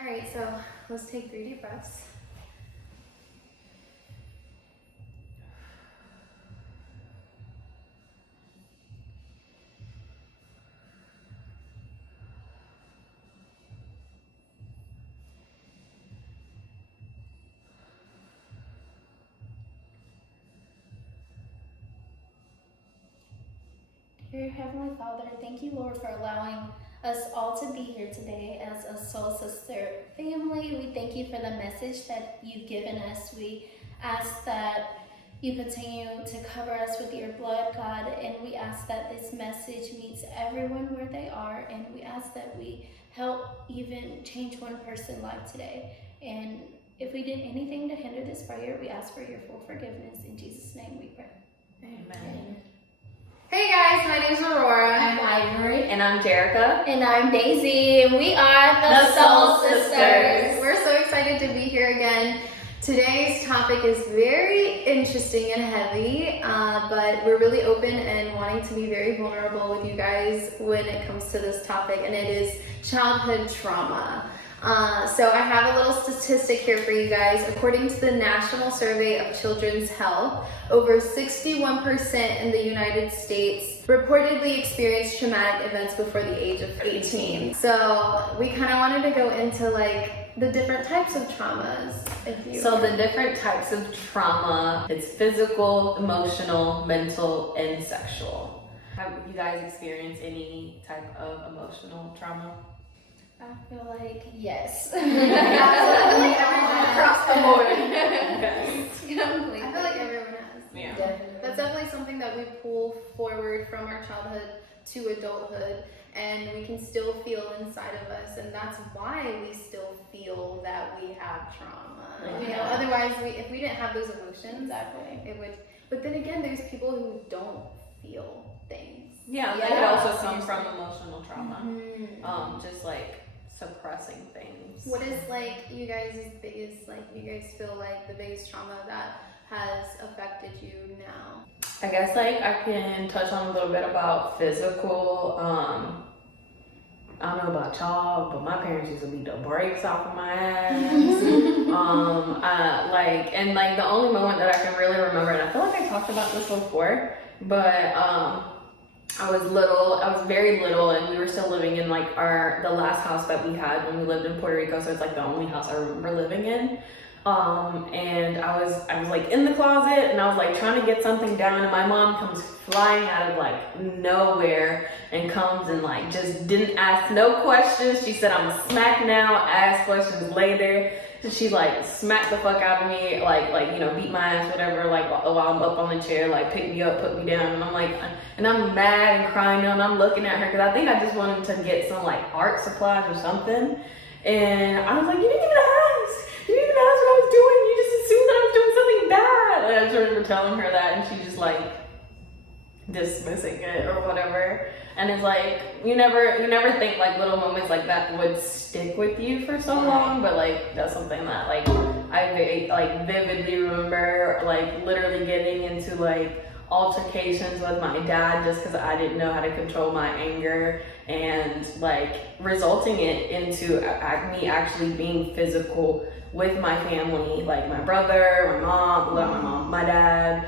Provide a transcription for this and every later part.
All right, so let's take 3 deep breaths. Dear Heavenly Father, thank you, Lord, for allowing us all to be here today as a Soul Sister family. We thank you for the message that you've given us. We ask that you continue to cover us with your blood, God, and we ask that this message meets everyone where they are, and we ask that we help even change one person's life today. And if we did anything to hinder this prayer, we ask for your full forgiveness. In Jesus' name we pray. Amen. Hey guys, my name's Aurora. I'm Ivory. And I'm Jerica. And I'm Daisy, and we are the Soul Sisters. Sisters. We're so excited to be here again. Today's topic is very interesting and heavy, but we're really open and wanting to be very vulnerable with you guys when it comes to this topic, and it is childhood trauma. So I have a little statistic here for you guys. According to the National Survey of Children's Health, over 61% in the United States reportedly experienced traumatic events before the age of 18. So we kind of wanted to go into like the different types of traumas. So the different types of trauma, it's physical, emotional, mental, and sexual. Have you guys experienced any type of emotional trauma? I feel like yes. Absolutely. Across the board. Completely. I feel like everyone has. Yeah. Definitely. That's definitely something that we pull forward from our childhood to adulthood, and we can still feel inside of us, and that's why we still feel that we have trauma. You know, otherwise, if we didn't have those emotions, Exactly. it would. But then again, there's people who don't feel things. Yeah, that could also come from emotional trauma. Mm-hmm. Just like suppressing things. What is like you guys' biggest, like you guys feel like the biggest trauma that has affected you now? I guess like I can touch on a little bit about physical. I don't know about y'all, but my parents used to beat the brakes off of my ass. Like the only moment that I can really remember, and I feel like I talked about this before, but I was very little, and we were still living in like the last house that we had when we lived in Puerto Rico, so it's like the only house I remember living in. And I was like in the closet, and I was like trying to get something down, and my mom comes flying out of like nowhere and comes and like just didn't ask no questions. She said, "I'm a smack now, ask questions later." So she like smacked the fuck out of me, like you know, beat my ass, whatever, like while I'm up on the chair, like pick me up, put me down, and I'm like, and I'm mad and crying, and I'm looking at her because I think I just wanted to get some like art supplies or something, and I was like, you didn't even ask. You didn't even ask what I was doing. You just assumed that I was doing something bad. And I just remember telling her that, and she just like dismissing it or whatever. And it's like you never think like little moments like that would stick with you for so long, but like that's something that like I like vividly remember, like literally getting into like altercations with my dad just because I didn't know how to control my anger, and like resulting it into me actually being physical with my family, like my brother, my dad.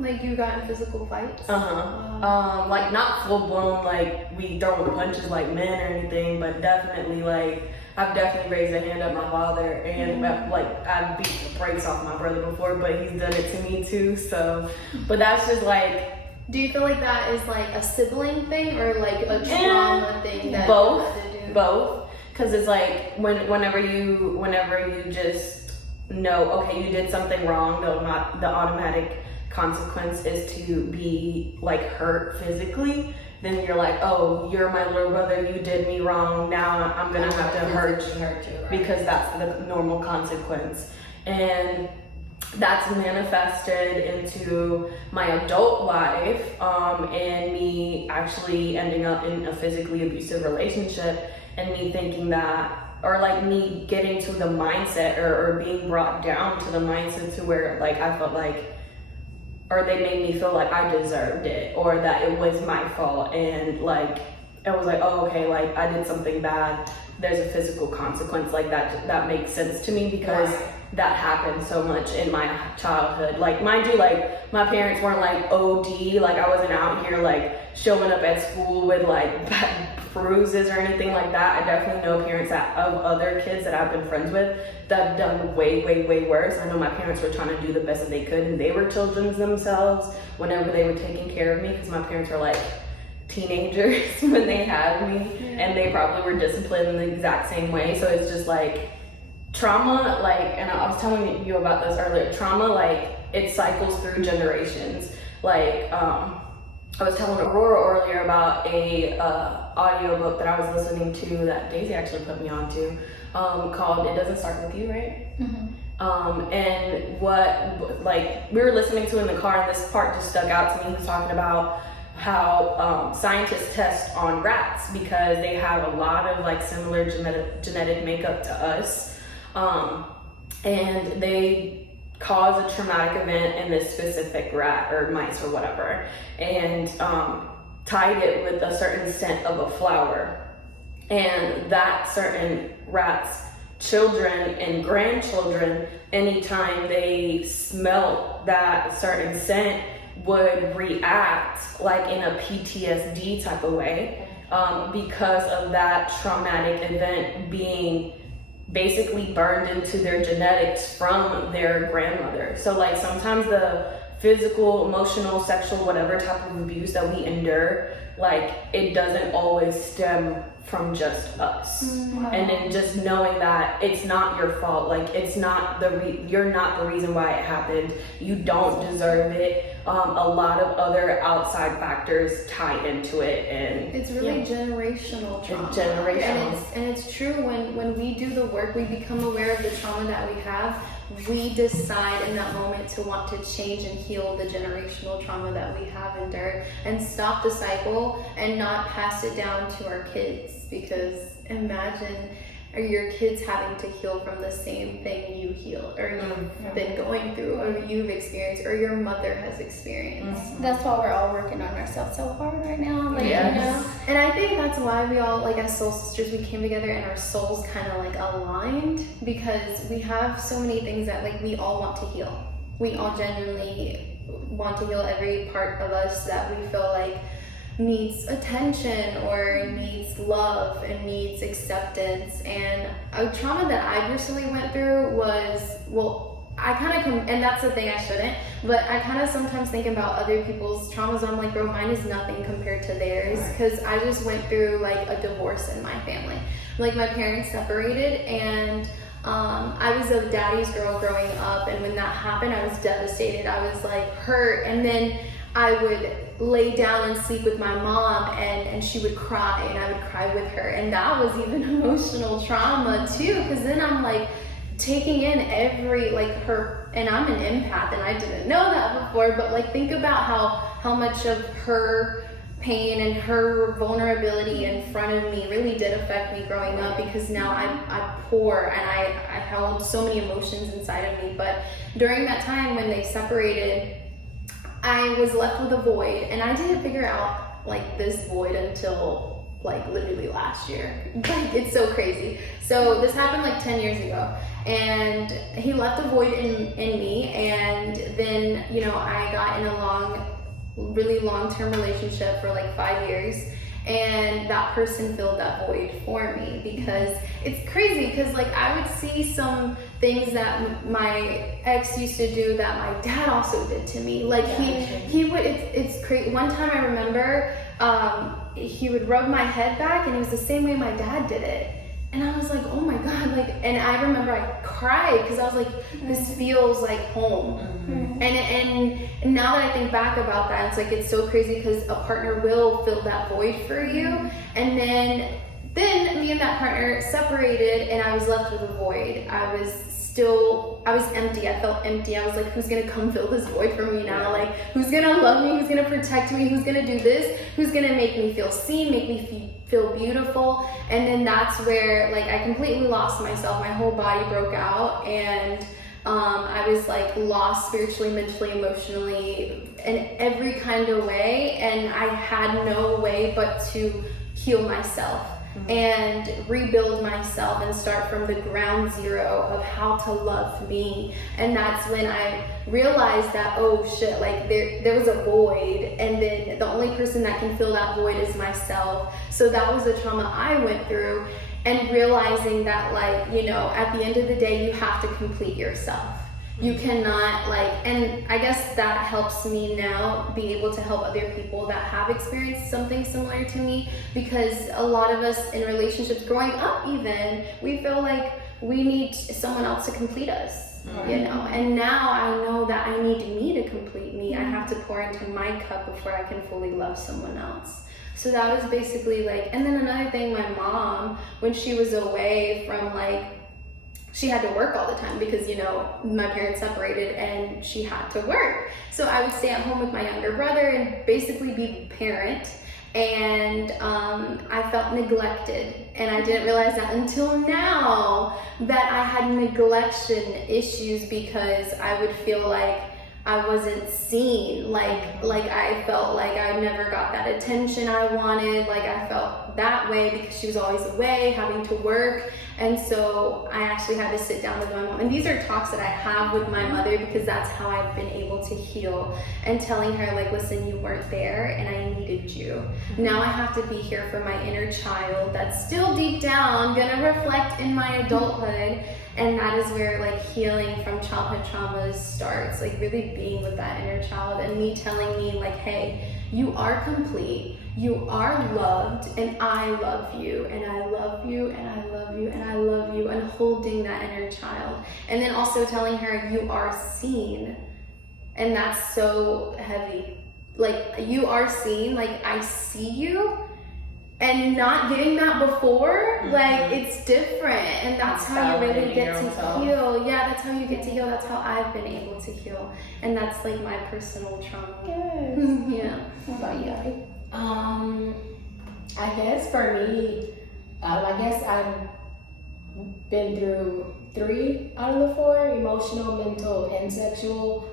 Like you got in physical fights? Like not full blown like we throwing punches like men or anything, but definitely like I've definitely raised a hand at my father, and like I've beat the brakes off my brother before, but he's done it to me too. So, but that's just like. Do you feel like that is like a sibling thing or like a trauma thing? That both, you had to do? both, because it's like whenever you just know, okay, you did something wrong, the automatic consequence is to be like hurt physically. Then you're like, oh, you're my little brother, you did me wrong, now I'm gonna have to hurt you, right? because that's the normal consequence. And that's manifested into my adult life, and me actually ending up in a physically abusive relationship, and me thinking that, or like me getting to the mindset or being brought down to the mindset to where like I felt like, or they made me feel like I deserved it, or that it was my fault, and like it was like, oh, okay, like I did something bad. There's a physical consequence, like that makes sense to me because that happened so much in my childhood. Like, mind you, like my parents weren't like OD, like I wasn't out here like showing up at school with like bad bruises or anything like that. I definitely know parents of other kids that I've been friends with that have done way, way, way worse. I know my parents were trying to do the best that they could, and they were children themselves whenever they were taking care of me, because my parents were like teenagers when they had me, and they probably were disciplined in the exact same way. So it's just like trauma, like, and I was telling you about this earlier, trauma, like it cycles through generations. Like I was telling Aurora earlier about a audiobook that I was listening to that Daisy actually put me onto, called It Doesn't Start With You, right? And what, like, we were listening to in the car, and this part just stuck out to me. He was talking about how scientists test on rats because they have a lot of like similar genetic makeup to us, and they cause a traumatic event in this specific rat or mice or whatever, and tied it with a certain scent of a flower, and that certain rat's children and grandchildren, anytime they smelt that certain scent, would react like in a PTSD type of way, because of that traumatic event being basically burned into their genetics from their grandmother. So like sometimes the physical, emotional, sexual, whatever type of abuse that we endure, like it doesn't always stem from just us. And then just knowing that it's not your fault, like it's not you're not the reason why it happened, you don't deserve it. A lot of other outside factors tie into it, and it's really generational trauma. It's generational. And it's true, when we do the work, we become aware of the trauma that we have. We decide in that moment to want to change and heal the generational trauma that we have endured and stop the cycle and not pass it down to our kids, because imagine your kids having to heal from the same thing you healed or you've been going through or you've experienced or your mother has experienced. That's why we're all working on ourselves so hard right now. Like, you know? And I think that's why we all, like as soul sisters, we came together and our souls kind of like aligned, because we have so many things that like we all want to heal. We all genuinely want to heal every part of us that we feel like needs attention or needs love and needs acceptance. And a trauma that I personally went through was, well, I kind of and that's the thing, I shouldn't, but I kind of sometimes think about other people's traumas. I'm like, bro, mine is nothing compared to theirs, because I just went through like a divorce in my family. Like my parents separated, and I was a daddy's girl growing up, and when that happened, I was devastated. I was like hurt, and then I would lay down and sleep with my mom, and she would cry and I would cry with her, and that was even emotional trauma too, because then I'm like taking in every like her, and I'm an empath and I didn't know that before, but like think about how much of her pain and her vulnerability in front of me really did affect me growing up, because now I pour and I held so many emotions inside of me. But during that time when they separated, I was left with a void, and I didn't figure out like this void until like literally last year. Like it's so crazy. So this happened like 10 years ago, and he left a void in me, and then, you know, I got in a really long-term relationship for like 5 years, and that person filled that void for me. Because it's crazy, because like I would see some things that my ex used to do that my dad also did to me. Like he would, it's crazy. One time I remember he would rub my head back, and it was the same way my dad did it. And I was like, oh my God, like, and I remember I cried because I was like, this feels like home. And now that I think back about that, it's like, it's so crazy, because a partner will fill that void for you. And then me and that partner separated, and I was left with a void. I was empty. I felt empty. I was like, who's gonna come fill this void for me now? Like, who's gonna love me? Who's gonna protect me? Who's gonna do this? Who's gonna make me feel seen, make me feel beautiful? And then that's where like I completely lost myself. My whole body broke out, and I was like lost spiritually, mentally, emotionally, in every kind of way. And I had no way but to heal myself and rebuild myself and start from the ground zero of how to love me. And that's when I realized that, oh shit, like there was a void, and then the only person that can fill that void is myself. So that was the trauma I went through, and realizing that, like, you know, at the end of the day, you have to complete yourself. You cannot, like, and I guess that helps me now be able to help other people that have experienced something similar to me, because a lot of us in relationships growing up, even, we feel like we need someone else to complete us, you know, and now I know that I need me to complete me. I have to pour into my cup before I can fully love someone else. So that was basically like, and then another thing, my mom, when she was away from, like, she had to work all the time because, you know, my parents separated and she had to work. So I would stay at home with my younger brother and basically be the parent. And I felt neglected. And I didn't realize that until now, that I had neglection issues, because I would feel like I wasn't seen, like I felt like I never got that attention I wanted, like I felt that way because she was always away, having to work. And so I actually had to sit down with my mom, and these are talks that I have with my mother, because that's how I've been able to heal, and telling her, like, listen, you weren't there and I needed you. Now I have to be here for my inner child that's still deep down gonna reflect in my adulthood. And that is where, like, healing from childhood traumas starts, like really being with that inner child, and me telling me, like, hey, you are complete, you are loved, and I love you, and I love you, and I love you, and I love you, and holding that inner child. And then also telling her, you are seen. And that's so heavy. Like, you are seen, like, I see you. And not getting that before, like, it's different. And that's how you really get to heal. Yeah, that's how you get to heal. That's how I've been able to heal. And that's, like, my personal trauma. Yes. Yeah. What about you? I guess for me, I guess I've been through 3 out of the 4, emotional, mental, and sexual.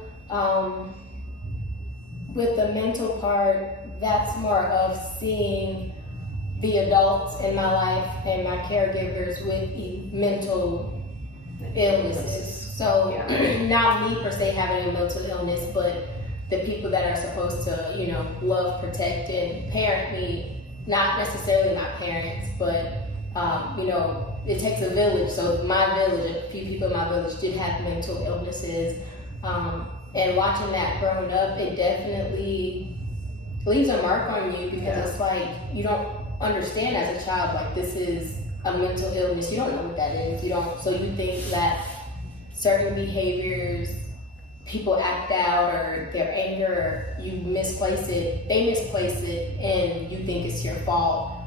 With the mental part, that's more of seeing the adults in my life and my caregivers with mental illnesses. So not me per se having a mental illness, but the people that are supposed to, you know, love, protect, and parent me, not necessarily my parents, but you know, it takes a village. So my village, a few people in my village did have mental illnesses, and watching that growing up, it definitely leaves a mark on you, because it's like you don't understand as a child, like, this is a mental illness. You don't know what that is. You don't. So you think that certain behaviors, people act out, or their anger, you misplace it. They misplace it, and you think it's your fault.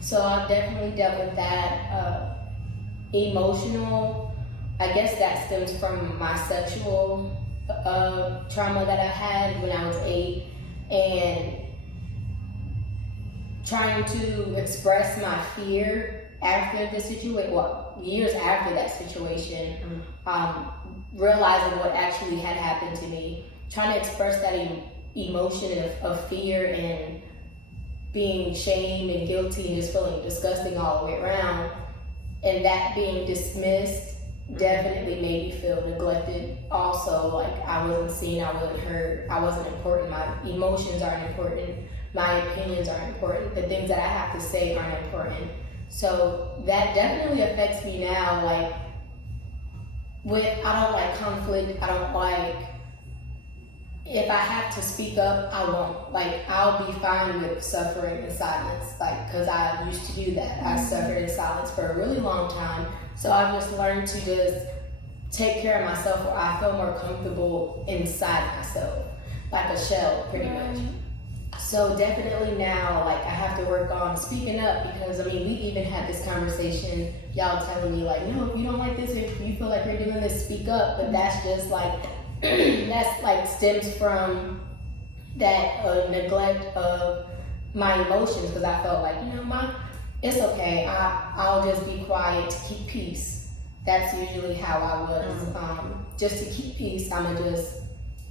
So I've definitely dealt with that. Emotional, I guess that stems from my sexual trauma that I had when I was 8, and trying to express my fear after the situation, well, years after that situation, realizing what actually had happened to me, trying to express that emotion of fear and being shamed and guilty and just feeling disgusting all the way around, and that being dismissed definitely made me feel neglected also. Like, I wasn't seen, I wasn't heard, I wasn't important, my emotions aren't important, my opinions aren't important, the things that I have to say aren't important. So that definitely affects me now. Like, I don't like conflict, I don't like, if I have to speak up, I won't. Like, I'll be fine with suffering in silence, like, because I used to do that. I suffered in silence for a really long time. So I've just learned to just take care of myself, where I feel more comfortable inside myself, like a shell, pretty much. So definitely now, like, I have to work on speaking up, because, I mean, we even had this conversation, y'all telling me, like, no, if you don't like this, if you feel like you're doing this, speak up. But that's just like, that's like stems from that neglect of my emotions, because I felt like, you know, it's okay, I'll just be quiet to keep peace. That's usually how I was. Just to keep peace, I'ma just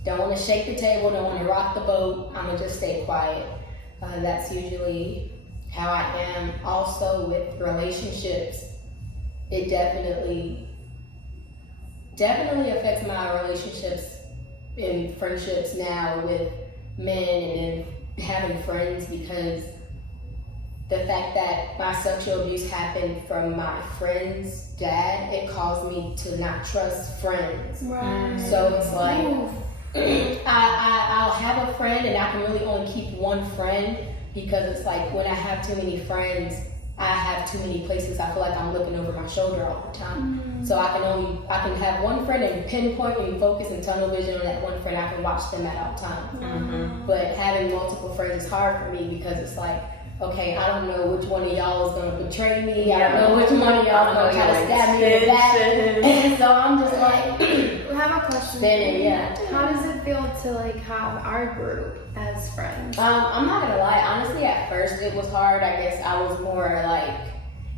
don't want to shake the table, don't want to rock the boat, I'ma just stay quiet. That's usually how I am. Also with relationships, it definitely affects my relationships and friendships now with men and then having friends, because the fact that my sexual abuse happened from my friend's dad, it caused me to not trust friends. Right. So it's like, I'll have a friend and I can really only keep one friend, because it's like when I have too many friends, I have too many places I feel like I'm looking over my shoulder all the time. So I can have one friend and pinpoint and focus and tunnel vision on that one friend. I can watch them at all times. But having multiple friends is hard for me, because it's like, okay, I don't know which one of y'all is gonna betray me. I don't know which one of y'all is gonna try to stab me in the back. And so I'm just like, I have a question. spinning, yeah. How does it feel to like have our group as friends? I'm not gonna lie, honestly, at first it was hard. I guess I was more like,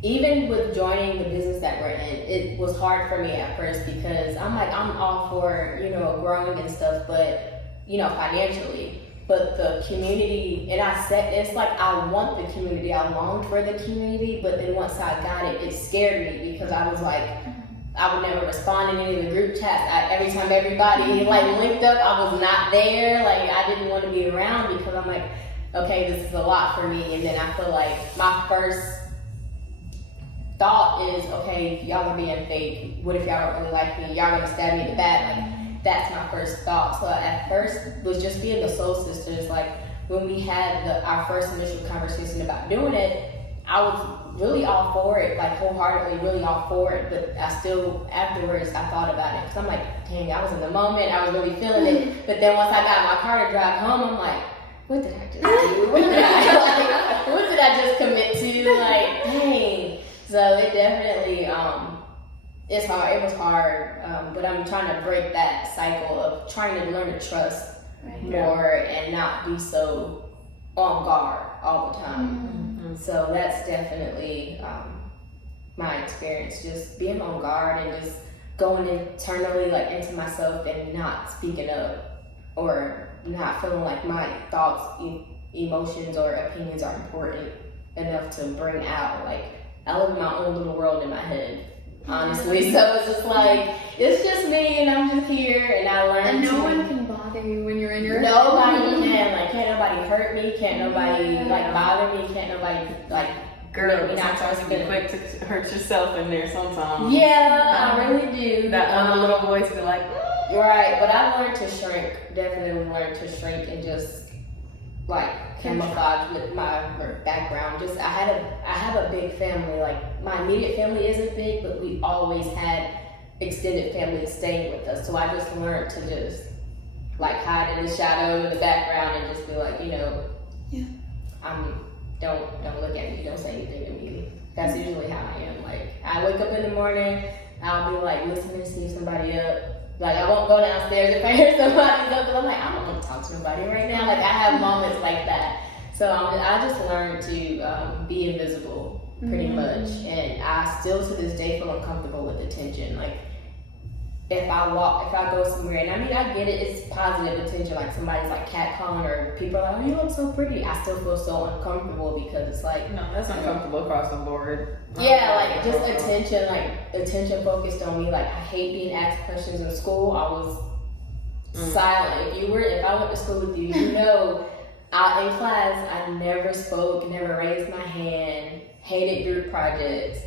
even with joining the business that we're in, it was hard for me at first, because I'm like, I'm all for, growing and stuff, but, financially. But the community, and I said, it's like, I want the community, I longed for the community, but then once I got it, it scared me, because I was like, I would never respond in any of the group chats. Every time everybody linked up, I was not there. Like, I didn't want to be around, because I'm like, okay, this is a lot for me. And then I feel like my first thought is, okay, y'all are being fake. What if y'all don't really like me? Y'all gonna stab me in the back? Like, that's my first thought. So at first was just being the soul sisters. Like, when we had our first initial conversation about doing it, I was really all for it, like wholeheartedly really all for it. But I still, afterwards, I thought about it, because I'm like, dang, I was in the moment, I was really feeling it. But then once I got in my car to drive home, I'm like, what did I just do? What did I just commit to? Like, dang. So it definitely, it's hard. It was hard, but I'm trying to break that cycle of trying to learn to trust more and not be so on guard all the time. So that's definitely my experience, just being on guard and just going internally, like into myself, and not speaking up or not feeling like my thoughts, emotions, or opinions are important enough to bring out. Like, I live in my own little world in my head, honestly. So it's just like, it's just me, and I'm just here, and I learned. And no one can bother you when you're in your Nobody can. Like, can't nobody hurt me. Can't nobody bother me. Can't nobody Girl, me not sometimes you be quick to hurt yourself in there sometimes. Yeah, I really do. That other little voice be like, right, but I learned to shrink. Definitely learned to shrink and just camouflage with my background. Just I have a big family. Like, my immediate family isn't big, but we always had extended family staying with us. So I just learned to just hide in the shadow in the background and just be like, don't look at me, don't say anything to me. That's usually how I am. Like, I wake up in the morning, I'll be like, listening to see somebody up. Like, I won't go downstairs if I hear somebody's up, because I'm like, I don't want to talk to nobody right now. Like, I have moments like that. So I just learned to be invisible, pretty much. And I still to this day feel uncomfortable with attention. Like, if I go somewhere, and I mean, I get it, it's positive attention, like somebody's like catcalling, or people are like, oh, you look so pretty. I still feel so uncomfortable, because it's like, no, that's uncomfortable across the board. Yeah, like just attention, attention focused on me. Like, I hate being asked questions in school. I was silent. If I went to school with you, in class, I never spoke, never raised my hand, hated group projects,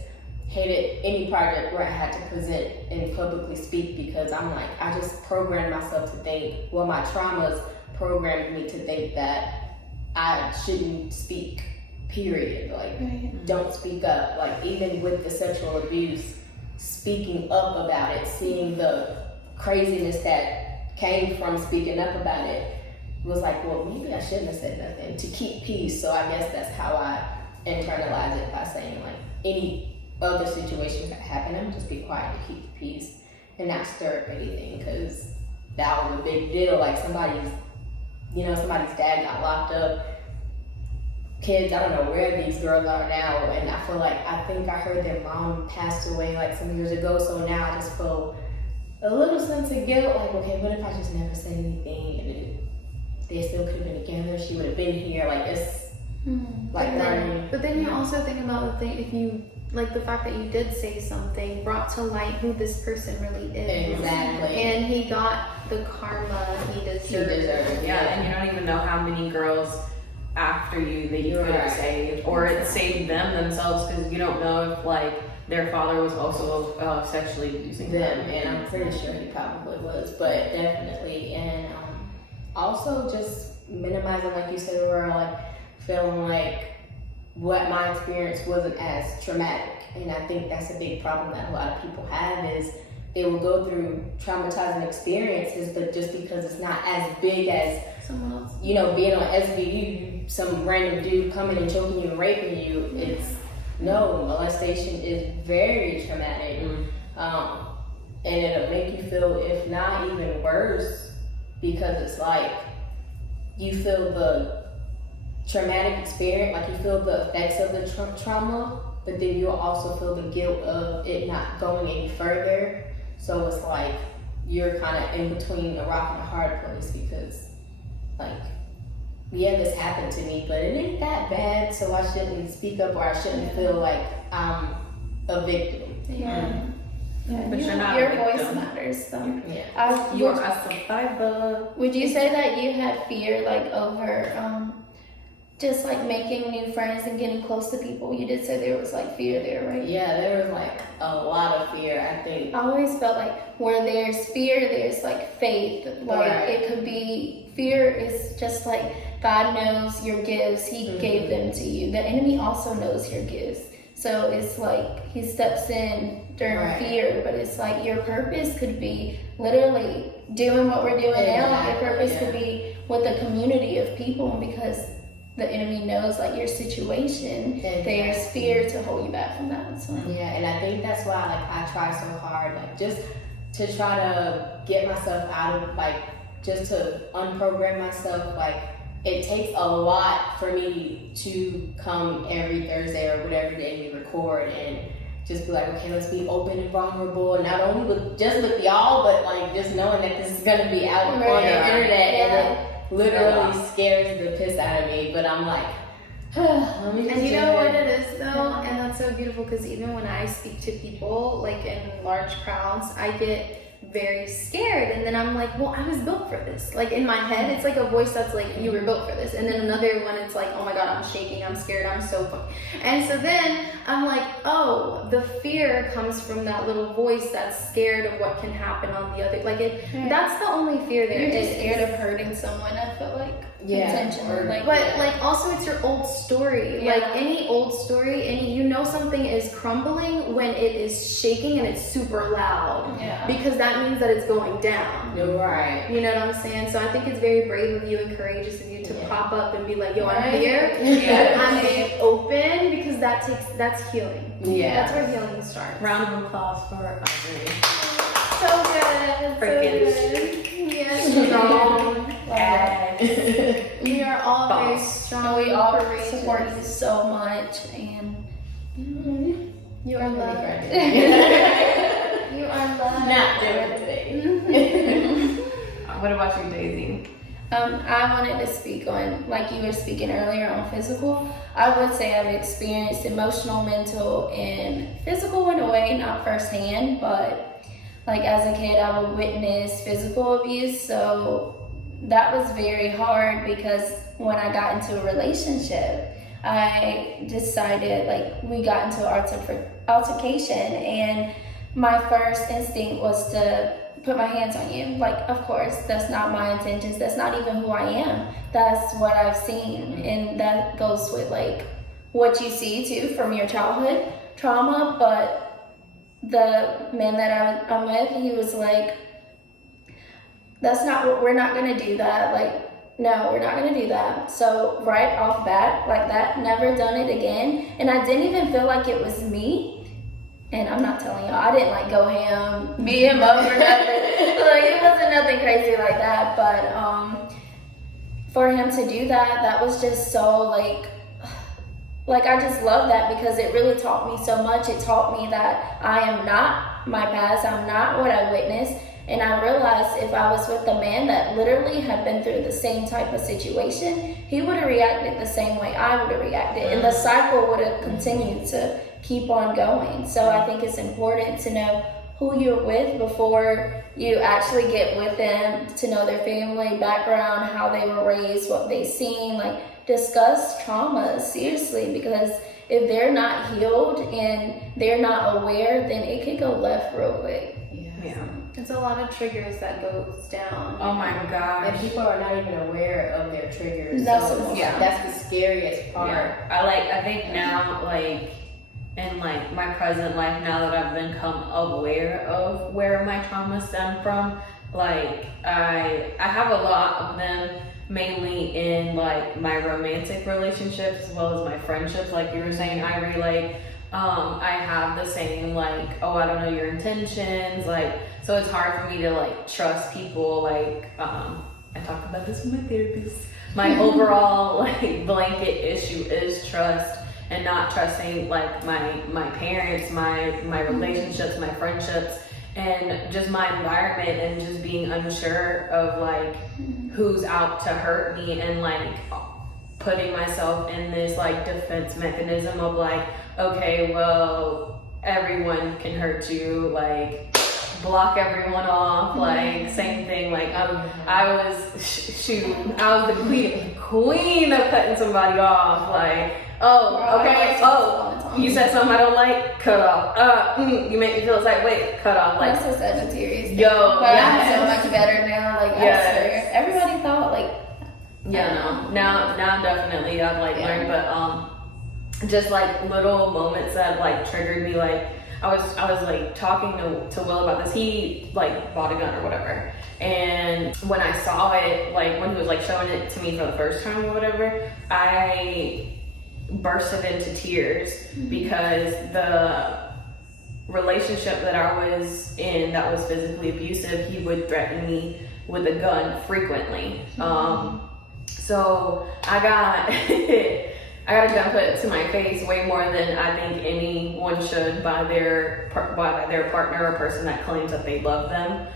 hated any project where I had to present and publicly speak, because I'm like, I just programmed myself to think, my traumas programmed me to think that I shouldn't speak, period. Like, don't speak up. Like, even with the sexual abuse, speaking up about it, seeing the craziness that came from speaking up about it, was like, maybe I shouldn't have said nothing, to keep peace. So I guess that's how I internalize it, by saying, like, any other situations that happen, I'm just be quiet to keep peace and not stir up anything, because that was a big deal. Like, somebody's dad got locked up. Kids, I don't know where these girls are now, and I think I heard their mom passed away like some years ago. So now I just feel a little sense of guilt. Like, okay, what if I just never said anything, and they still could have been together? She would have been here. Like, it's Like, But then you also think about the thing, if you, like the fact that you did say something brought to light who this person really is. exactly. And he got the karma he deserved. Yeah, and you don't even know how many girls after you that you could have saved, or it saved them themselves, because you don't know if like their father was also sexually abusing them, and I'm pretty sure he probably was, but definitely. And also just minimizing, like you said, or like feeling like what my experience wasn't as traumatic. And I think that's a big problem that a lot of people have, is they will go through traumatizing experiences, but just because it's not as big as Someone else. you know, being on SVU, some random dude coming and choking you and raping you, it's no, molestation is very traumatic. And it'll make you feel, if not even worse, because it's like you feel the traumatic experience, like you feel the effects of the trauma, but then you'll also feel the guilt of it not going any further. So it's like you're kind of in between a rock and a hard place, because like, yeah, this happened to me, but it ain't that bad, so I shouldn't speak up, or I shouldn't feel like I'm a victim. Yeah. But you're not Your a voice victim. matters, though. Yeah. You're a survivor. Would you say that you had fear, like, over just like making new friends and getting close to people? You did say there was like fear there, right? Yeah, there was like a lot of fear, I think. I always felt like where there's fear, there's like faith. Like it could be, fear is just like God knows your gifts, He gave them to you. The enemy also knows your gifts. So it's like He steps in during fear, but it's like your purpose could be literally doing what we're doing now. Your purpose could be with a community of people, because the enemy knows like your situation. There's fear to hold you back from that. So. Yeah, and I think that's why like I try so hard, like just to try to get myself out of, like, just to unprogram myself. Like, it takes a lot for me to come every Thursday or whatever day we record and just be like, okay, let's be open and vulnerable, and not only with y'all, but like just knowing that this is gonna be out on the internet, and it literally scares the piss out of me. But I'm like, let me just And you know what it is though, and that's so beautiful, because even when I speak to people like in large crowds, I get very scared, and then I'm like, well, I was built for this. Like in my head, it's like a voice that's like, you were built for this, and then another one, it's like, oh my god, I'm shaking, I'm scared, I'm so fucking. And so then I'm like, oh, the fear comes from that little voice that's scared of what can happen on the other. Like that's the only fear there. You're just scared of hurting someone. I feel like intentionally. Like, but like also it's your old story. Like any old story, and you know something is crumbling when it is shaking and it's super loud. Yeah. Because that means that it's going down. You're right. You know what I'm saying? So I think it's very brave of you and courageous of you to pop up and be like, yo, I'm here. I'm being open, because that's healing. Yeah. That's where healing starts. Round of applause for Audrey. So good. Freaking So good. Yes, strong. We are all very strong. we all courageous. support you so much, and You are loved. You are loved. Not doing today. What about you, Daisy? I wanted to speak on, like you were speaking earlier, on physical. I would say I've experienced emotional, mental, and physical in a way, not firsthand, but like as a kid, I would witness physical abuse. So that was very hard, because when I got into a relationship, I decided, like, we got into altercation, and my first instinct was to put my hands on you. Like, of course, that's not my intentions. That's not even who I am. That's what I've seen. And that goes with, like, what you see, too, from your childhood trauma. But the man that I'm with, he was like, that's not what, we're not going to do that. Like, no, we're not going to do that. So right off bat, like that, never done it again. And I didn't even feel like it was me. And I'm not telling y'all, I didn't like go ham, beat him up or nothing. Like, it wasn't nothing crazy like that. But for him to do that, that was just so like I just love that, because it really taught me so much. It taught me that I am not my past. I'm not what I witnessed. And I realized if I was with a man that literally had been through the same type of situation, he would have reacted the same way I would have reacted. And the cycle would have continued to keep on going. So I think it's important to know who you're with before you actually get with them, to know their family background, how they were raised, what they've seen, like discuss trauma seriously, because if they're not healed and they're not aware, then it could go left real quick. Yeah. It's a lot of triggers that goes down. Oh my gosh. And people are not even aware of their triggers. That's so the- yeah. that's the scariest part. Yeah. I think now, like, in like my present life, now that I've become aware of where my trauma stem from, like I have a lot of them, mainly in like my romantic relationships as well as my friendships. Like you were saying, Ivory, like I have the same, like, oh, I don't know your intentions, like, so it's hard for me to like trust people. Like I talked about this with my therapist. My overall like blanket issue is trust, and not trusting like my parents, my relationships, my friendships, and just my environment, and just being unsure of like who's out to hurt me, and like putting myself in this like defense mechanism of like, okay, well, everyone can hurt you, like block everyone off, like same thing, like I was the queen of cutting somebody off, like, oh, okay, oh, you said something I don't like, cut off. You make me feel like, wait, cut off, like, That's so Sagittarius. yo, But yes. I'm so much better now. Like, Yes. I swear. Everybody thought, like, Yeah, no. Now definitely I've like learned, but just like little moments that like triggered me. Like I was like talking to Will about this. He like bought a gun or whatever, and when I saw it, like when he was like showing it to me for the first time or whatever, I bursted into tears because the relationship that I was in that was physically abusive, he would threaten me with a gun frequently. So I got a gun put to my face way more than I think anyone should by their partner or person that claims that they love them.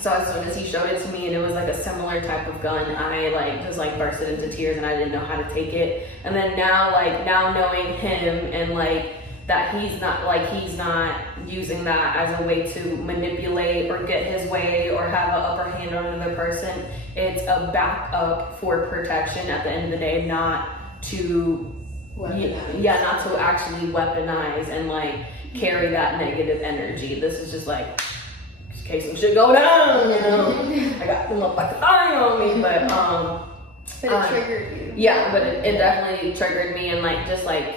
So as soon as he showed it to me, and it was like a similar type of gun, I like just like bursted into tears, and I didn't know how to take it. And then now knowing him, and like that he's not using that as a way to manipulate or get his way or have an upper hand on another person. It's a backup for protection at the end of the day, not to not to actually weaponize and like carry that negative energy. This is just like, in case some shit go down, you know. I got the motherfucking eye on me, but it triggered you. Yeah, but it definitely triggered me, and like just like,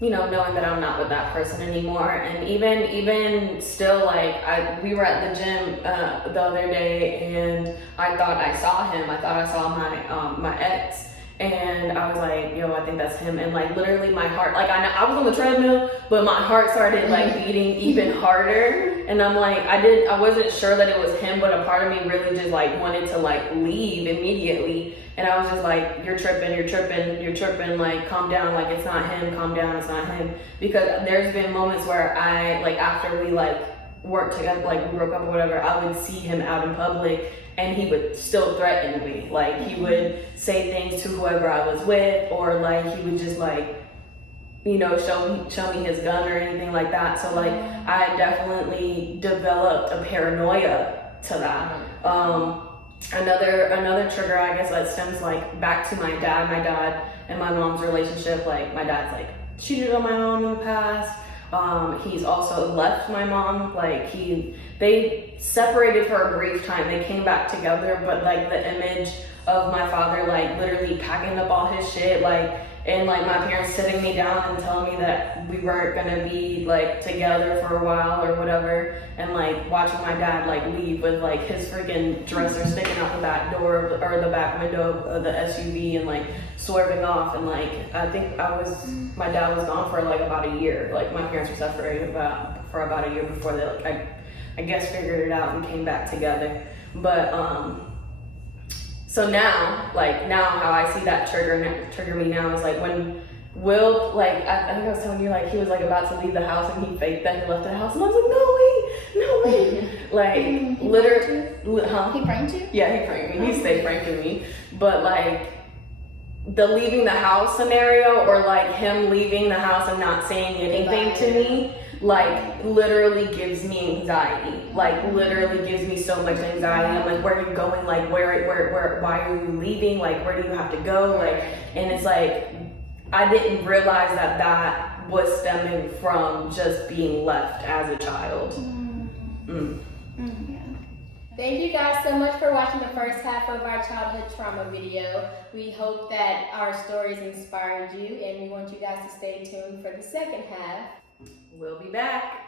you know, knowing that I'm not with that person anymore. And even still, like we were at the gym the other day, and I thought I saw him. I thought I saw my ex, and I was like, yo, I think that's him. And like literally my heart, like I was on the treadmill, but my heart started like beating even harder. And I'm like, I wasn't sure that it was him, but a part of me really just like wanted to like leave immediately. And I was just like, you're tripping, like calm down, like it's not him, calm down, it's not him. Because there's been moments where I, like after we like worked together, like we broke up or whatever, I would see him out in public and he would still threaten me. Like he would say things to whoever I was with, or like he would just like, you know, show me his gun or anything like that. So like I definitely developed a paranoia to that. Another trigger, I guess, that stems like back to my dad and my mom's relationship. Like my dad's like cheated on my mom in the past. He's also left my mom. Like they separated for a brief time. They came back together, but like the image of my father like literally packing up all his shit, like, and like my parents sitting me down and telling me that we weren't gonna be like together for a while or whatever, and like watching my dad like leave with like his freaking dresser sticking out the back door or the back window of the SUV, and like swerving off. And like I think my dad was gone for like about a year. Like my parents were separated for about a year before they like I guess figured it out and came back together. But so now how I see that trigger me now is like when Will, like I think I was telling you, like he was like about to leave the house and he faked that he left the house, and I was like, No way. Like, literally, huh? He pranked you? Yeah, he pranked me. He stayed pranking me. But like, the leaving the house scenario, or like him leaving the house and not saying anything to me, like literally gives me anxiety. Like literally gives me so much anxiety. I'm like, where are you going? Like where why are you leaving? Like where do you have to go? Like, and it's like, I didn't realize that was stemming from just being left as a child. Thank you guys so much for watching the first half of our childhood trauma video. We hope that our stories inspired you, and we want you guys to stay tuned for the second half. We'll be back.